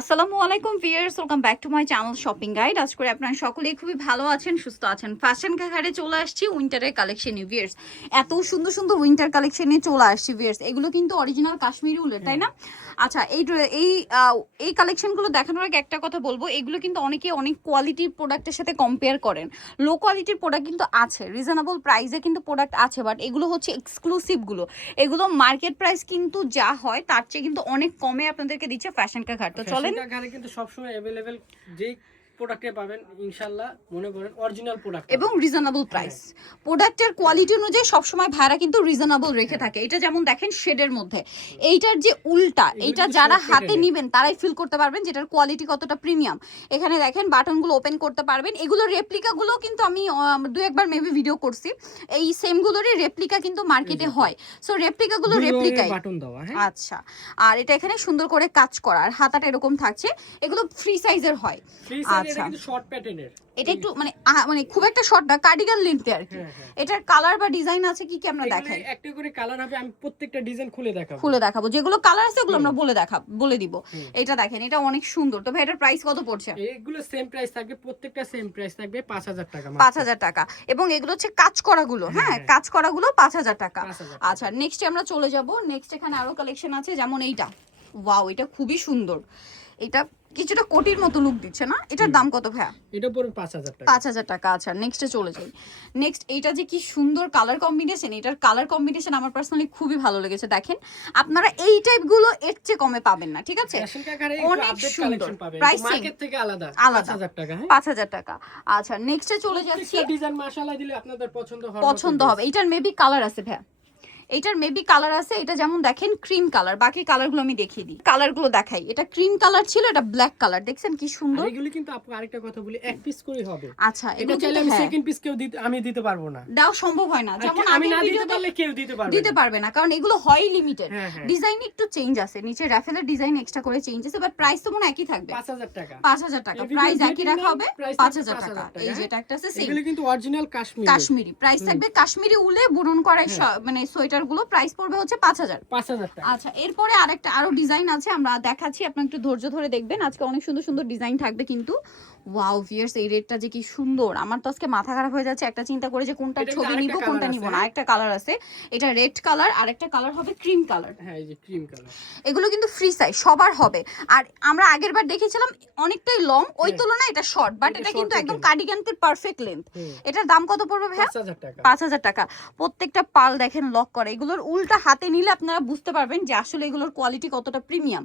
আসসালামু আলাইকুম viewers, welcome back to my channel shopping guide. আজ করে আপনারা সকলেই খুবই ভালো আছেন, সুস্থ আছেন। ফ্যাশন ঘাটে চলে আসছি উইন্টারের কালেকশন নিয়ে ভিউয়ার্স। এত সুন্দর সুন্দর উইন্টার কালেকশন নিয়ে চলে আসছি ভিউয়ার্স। এগুলো কিন্তু অরিজিনাল কাশ্মীরি উলের, তাই না? আচ্ছা, এই কালেকশনগুলো দেখানোর আগে একটা কথা বলবো, এগুলো কিন্তু অনেকে অনেক কোয়ালিটির প্রোডাক্টের সাথে কম্পেয়ার করেন। লো কোয়ালিটির প্রোডাক্ট কিন্তু আছে, রিজনেবল প্রাইসে কিন্তু প্রোডাক্ট আছে, বাট এগুলো হচ্ছে এক্সক্লুসিভগুলো। এগুলো মার্কেট প্রাইস কিন্তু যা হয় তার চেয়ে কিন্তু অনেক কমে আপনাদেরকে দিচ্ছে ফ্যাশন ঘাট। তো চলেন, ঘরে কিন্তু সবসময় অ্যাভেলেবেল যেই প্রোডাক্টে পাবেন ইনশাআল্লাহ মনে করেন অরিজিনাল প্রোডাক্ট এবং রিজনেবল প্রাইস। প্রোডাক্টের কোয়ালিটি অনুযায়ী সবসময় ভাড়া কিন্তু রিজনেবল রেখে থাকে। এটা যেমন দেখেন শেডের মধ্যে, এইটার যে উল্টা, এইটা যারা হাতে নিবেন তারাই ফিল করতে পারবেন যেটার কোয়ালিটি কতটা প্রিমিয়াম। এখানে দেখেন বাটনগুলো ওপেন করতে পারবেন। এগুলোর রেপ্লিকাগুলো কিন্তু আমি দু একবার মেবি ভিডিও করছি, এই সেমগুলোরই রেপ্লিকা কিন্তু মার্কেটে হয়। সো রেপ্লিকাগুলো রেপ্লিকাই বাটন দেওয়া। আচ্ছা, আর এটা এখানে সুন্দর করে কাজ করা, আর হাতাটা এরকম থাকছে। এগুলো ফ্রি সাইজের হয়। আচ্ছা, কিন্তু শর্ট প্যাটার্নের, এটা একটু মানে খুব একটা শর্ট না, কার্ডিগান লেন্থে আর কি। এটার কালার বা ডিজাইন আছে কি কি আমরা দেখাই? একটা করে কালার হবে, আমি প্রত্যেকটা ডিজাইন খুলে দেখাবো। যেগুলো কালার আছে ওগুলো আমরা বলে দিব। এটা দেখেন, এটা অনেক সুন্দর। তো ভাই এটার প্রাইস কত পড়ছে? এগুলো সেম প্রাইস থাকবে, প্রত্যেকটা সেম প্রাইস থাকবে 5000 টাকা। 5000 টাকা। এবং এগুলো হচ্ছে কাজ করা গুলো, হ্যাঁ কাজ করা গুলো 5000 টাকা। আচ্ছা, নেক্সট আমরা চলে যাব। নেক্সট এখানে আরো কালেকশন আছে, যেমন এইটা। ওয়াও, এটা খুবই সুন্দর। এটা কিছুটা কোটির মতো লুক দিচ্ছে না? এটার দাম কত ভাইয়া? এটা পড়বে 5000 টাকা। 5000 টাকা। আচ্ছা, নেক্সটে চলে যাই। নেক্সট এইটা যে কি সুন্দর কালার কম্বিনেশন, এটার কালার কম্বিনেশন আমার পার্সোনালি খুবই ভালো লেগেছে। দেখেন, আপনারা এই টাইপ গুলো এর চেয়ে কমে পাবেন না, ঠিক আছে? অনেক সুন্দর, প্রাইস মার্কেট থেকে আলাদা 5000 টাকা। 5000 টাকা। আচ্ছা, নেক্সটে চলে যাচ্ছি। ডিজাইন মাশাআল্লাহ দিলে আপনাদের পছন্দ হবে। এটার মেবি কালার আছে ভাইয়া, এটার মেবি কালার আছে। এটা যেমন দেখেন ক্রিম কালার, বাকি কালারগুলো আমি দেখিয়ে দিই, কালারগুলো দেখাই। এটা ক্রিম কালার ছিল, এটা ব্ল্যাক কালার, দেখছেন কি সুন্দর। এগুলো কিন্তু আপু আরেকটা কথা বলি, এক পিস করে হবে। আচ্ছা, এটা চাইলে আমি সেকেন্ড পিস কেউ আমি দিতে পারবো না, দাও সম্ভব হয় না। যেমন আমি না দিতে পারলে কেউ দিতে পারবে না, কারণ এগুলো হয় লিমিটেড। ডিজাইন একটু চেঞ্জ আছে, নিচে রাফেলের ডিজাইন এক্সট্রা করে চেঞ্জ আছে, বাট প্রাইস তো মনে একই থাকবে, 5000 টাকা। 5000 টাকা প্রাইস একই রাখা হবে, 5000 টাকা। এই যেটা একটা আছে সেম, এগুলো কিন্তু অরিজিনাল কাশ্মীরি প্রাইস থাকবে। কাশ্মীরি উলে বুনন করা মানে সোয়েটার গুলো প্রাইস পড়বে হচ্ছে 5000 টাকা। আচ্ছা, এরপরে আরো ডিজাইন আছে, আমরা দেখাচ্ছি, আপনি একটু ধৈর্য ধরে দেখবেন। আজকে অনেক সুন্দর সুন্দর ডিজাইন থাকবে কিন্তু। ওয়াও ভিউয়ার্স, এই রেডটা যে কি সুন্দর, আমার তো আজকে মাথা খারাপ হয়ে যাচ্ছে একটা চিন্তা করে যে কোনটা ছবি নিব কোনটা নিব না। আরেকটা কালার আছে, এটা রেড কালার, আরেকটা কালার হবে ক্রিম কালার। হ্যাঁ, এই যে ক্রিম কালার। এগুলো কিন্তু ফ্রি সাইজ সবার হবে। আর আমরা আগের বার দেখেছিলাম অনেকটাই লং, ওই তুলনায় এটা শর্ট, বাট এটা কিন্তু একদম কার্ডিগানের পারফেক্ট লেন্থ। এটার দাম কত পড়বে ভাই? 5000 টাকা। 5000 টাকা। প্রত্যেকটা পাল দেখেন লক করে। এগুলোর উল্টা হাতে নিলে আপনারা বুঝতে পারবেন যে আসলে এগুলোর কোয়ালিটি কতটা প্রিমিয়াম।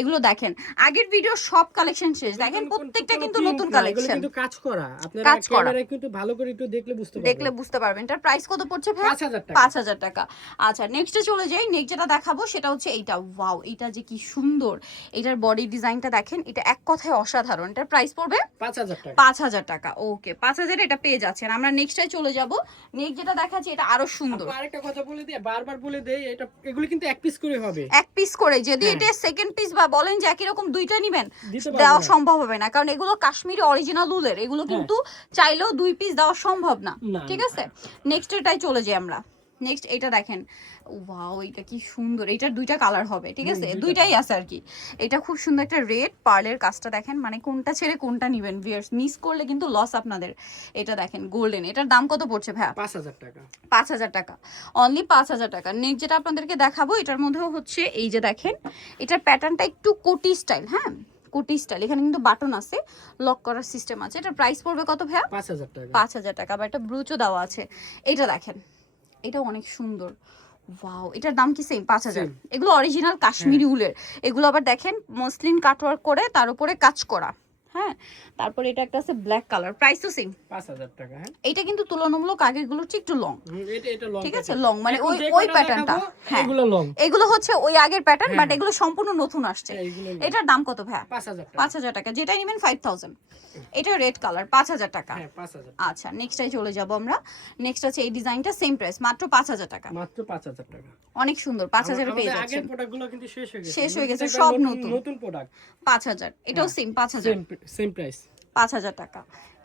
এগুলো দেখেন, আগের ভিডিও সব কালেকশন শেষ, দেখেন প্রত্যেকটা কিন্তু নতুন কালেকশন, কিন্তু কাজ করা। আপনারা ক্যামেরায় কিন্তু ভালো করে একটু দেখলে বুঝতে পারবেন। এটার প্রাইস কত পড়ছে ভাই? 5000 টাকা। 5000 টাকা। আচ্ছা, নেক্সটে চলে যাই। নেক্সট যেটা দেখাবো সেটা হচ্ছে এইটা। ওয়াও, এটা যে কি সুন্দর। এটার বডি ডিজাইনটা দেখেন, এটা এক কথায় অসাধারণ। এটার প্রাইস পড়বে 5000 টাকা। 5000 টাকা। ওকে, 5000 এটা পেয়ে যাচ্ছেন। আমরা নেক্সটে চলে যাব। নেক্সট যেটা দেখাচ্ছি এটা আরো সুন্দর। আরেকটা কথা বলে দিই, বারবার বলে দেই, এটা এগুলো কিন্তু এক পিস করে হবে, এক পিস করে। যদি এটা সেকেন্ড পিস বা বলেন যে একই রকম দুইটা নেবেন, দেওয়া সম্ভব হবে না, কারণ এগুলো কাশ্মীরি অরিজিনাল উলের। এগুলো কিন্তু চাইলেও দুই পিস দেওয়া সম্ভব না, ঠিক আছে? নেক্সট এটাই চলে যাই আমরা। নেক্সট এটা দেখেন, ওয়াও, এটা কি সুন্দর। এটার দুইটা কালার হবে, ঠিক আছে? দুইটাই আছে আর কি। এটা খুব সুন্দর একটা রেড পার্লের কাজটা দেখেন, মানে কোনটা ছেড়ে কোনটা নিবেন ভিউয়ার্স, মিস করলে কিন্তু লস আপনাদের। এটা দেখেন গোল্ডেন। এটার দাম কত পড়ছে ভাইয়া? 5000 টাকা। 5000 টাকা, অনলি 5000 টাকা। নেক্সট যেটা আপনাদেরকে দেখাবো, এটার মধ্যেও হচ্ছে এই যে দেখেন, এটার প্যাটার্নটা একটু কোটি স্টাইল, হ্যাঁ কোটি স্টাইল। এখানে কিন্তু বাটন আছে, লক করার সিস্টেম আছে। এটার প্রাইস পড়বে কত ভাইয়া? 5000 টাকা। 5000 টাকা। আবার একটা ব্রুচও দেওয়া আছে। এটা দেখেন, এটা অনেক সুন্দর। ওয়াও, এটার দাম কি সেম 5000? এগুলো অরিজিনাল কাশ্মীরি উলের। এগুলো আবার দেখেন মসলিন কাটওয়ার্ক করে, তার উপরে কাজ করা, হ্যাঁ। তারপরে এটা একটা আছে ব্ল্যাক কালার, প্রাইস তো সেম 5000 টাকা। হ্যাঁ, এটা কিন্তু তুলনামূলক আগেরগুলো চেয়ে একটু লং, এটা লং, ঠিক আছে? লং মানে ওই প্যাটার্নটা, হ্যাঁ এগুলো লং। এগুলো হচ্ছে ওই আগের প্যাটার্ন, বাট এগুলো সম্পূর্ণ নতুন আসছে। এটার দাম কত ভাই? 5000 টাকা। 5000 টাকা। যেটা নেবেন 5000। এটা রেড কালার, 5000 টাকা। হ্যাঁ, 5000। আচ্ছা, নেক্সটটাই চলে যাব আমরা। নেক্সট আছে এই ডিজাইনটা, সেম প্রাইস, মাত্র 5000 টাকা। মাত্র 5000 টাকা। অনেক সুন্দর, 5000 এ পেয়ে যাচ্ছেন। আগের প্রোডাক্টগুলো কিন্তু শেষ হয়ে গেছে, সব নতুন নতুন প্রোডাক্ট। 5000। এটাও সেম 5000, সেম প্রাইস। 5,000 টাকা।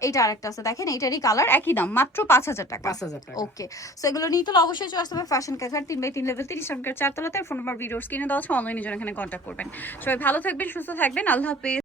এইটা আরেকটা আছে দেখেন, এইটারই কালার, একই দাম, মাত্র 5,000 টাকা। 5,000 টাকা। ওকে, সো এগুলো নিয়ে তো অবশ্যই চলে আসতে হবে ফ্যাশন ক্যাফে 3x3 লেভেল 30 নম্বর 4 তলাতে। ফোন নাম্বার ভিডিওস কিনে দেওয়া আছে, অনলাইনে জন্য এখানে কন্ট্যাক্ট করবেন। সবাই ভালো থাকবেন, সুস্থ থাকবেন, আল্লাহ হাফেজ।